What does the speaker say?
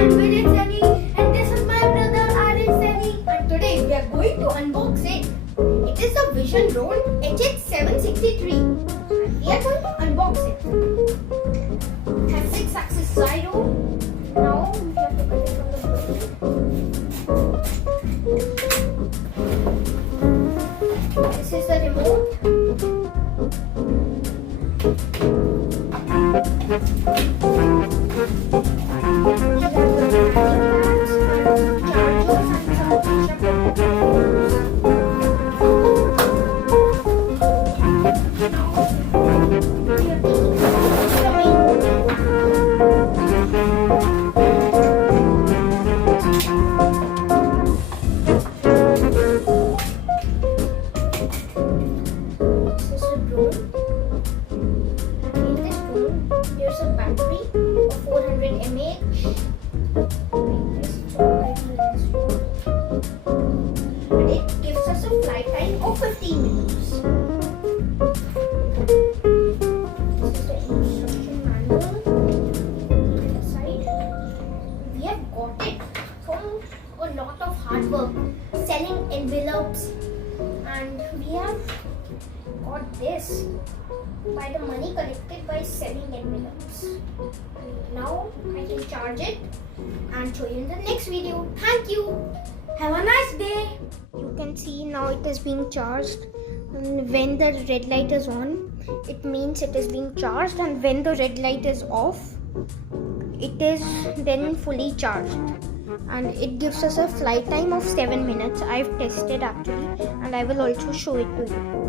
I'm Vijay Sani and this is my brother Arif Sani, and today we are going to unbox it. It is the Vision Drone HH763 and we are going to unbox it. It has 6-axis gyro. Now we have to cut it from the bottom. This is the remote. There's a battery of 400 mAh. And it gives us a flight time of 15 minutes. This is the instruction manual. On the side, we have got it from a lot of hard work, selling envelopes, and we have got this by the money collected by selling envelopes. And now I can charge it and show you in the next video. Thank you. Have a nice day. You can see now it is being charged, and when the red light is on, it means it is being charged, and when the red light is off, it is then fully charged. And it gives us a flight time of 7 minutes. I've tested actually, and I will also show it to you.